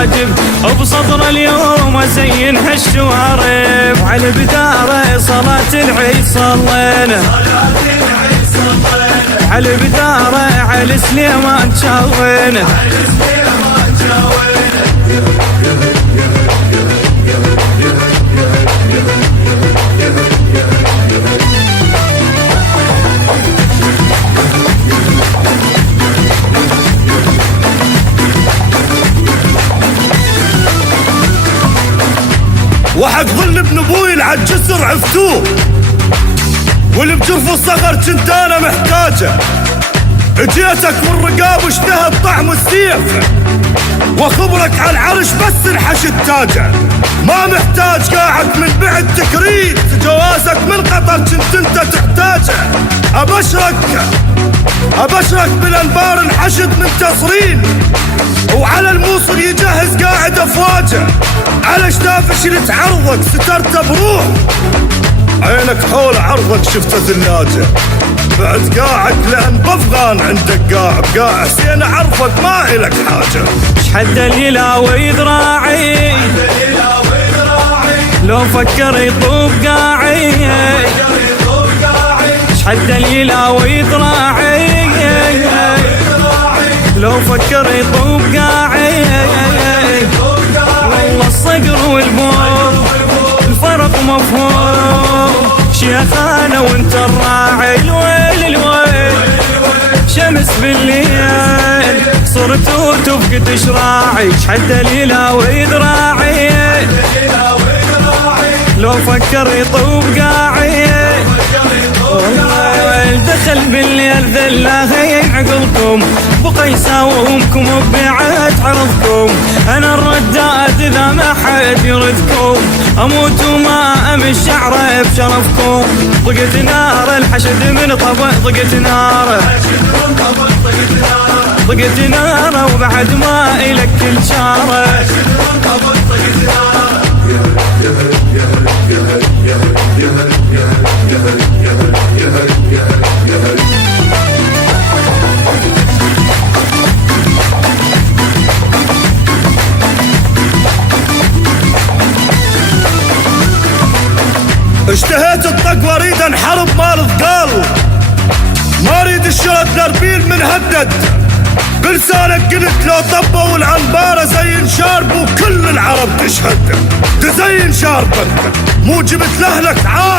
واجب بصدر اليوم ازين هالشوارب، وعلى بداره صلاة العيد صلينا، على بداره على سليمان شاوينا. وحق ظل ابن ابوي العالجسر عفتوه، واللي بجرف الصغر كنت انا محتاجه. اجيتك والرقاب اشتهت طعم السيف، وخبرك على العرش بس انحش التاجه. ما محتاج قاعد من بعد تكريت، جوازك من قطر كنت انت تحتاجه. ابشرك بالانبار انحشد من تصريل، وعلى الموصل يجهز قاعد افواجه. على شتاف شلت عرضك سترته بروح، عينك حول عرضك شفت ثلاجه. بعد قاعك لان بافغان عندك قاع حسين اعرفك ما الك حاجه. شحد اليلاوي ذراعي لو فكر يطوب قاعي، شحد اليلاوي ذراعي لو فكر يطوب قاعي. والله الصقر والبوم الفرق مفهوم، شيخانا وانت الراعي. الويل الويل شمس بالليل صرت وتفقد شراعي، شحد اليلاوي ذراعي لو فكر يطوب قاعي. دخل بالليل ذله ينعقلكم، بقى يساومكم وبيعت عرضكم. انا الرداد اذا ما حد يردكم، اموت وما امشي اعرف شرفكم. ضقت نار الحشد من طبع، ضقت نار وبعد ما الك كل شاره. اشتهيت الطق واريد انحرب مال ثقال، ما اريد الشرد لربيل من هدد. بلسانك قلت لو طبوا العنبارة زين شارب وكل العرب تشهد. تزين شاربك مو جبت لاهلك عار.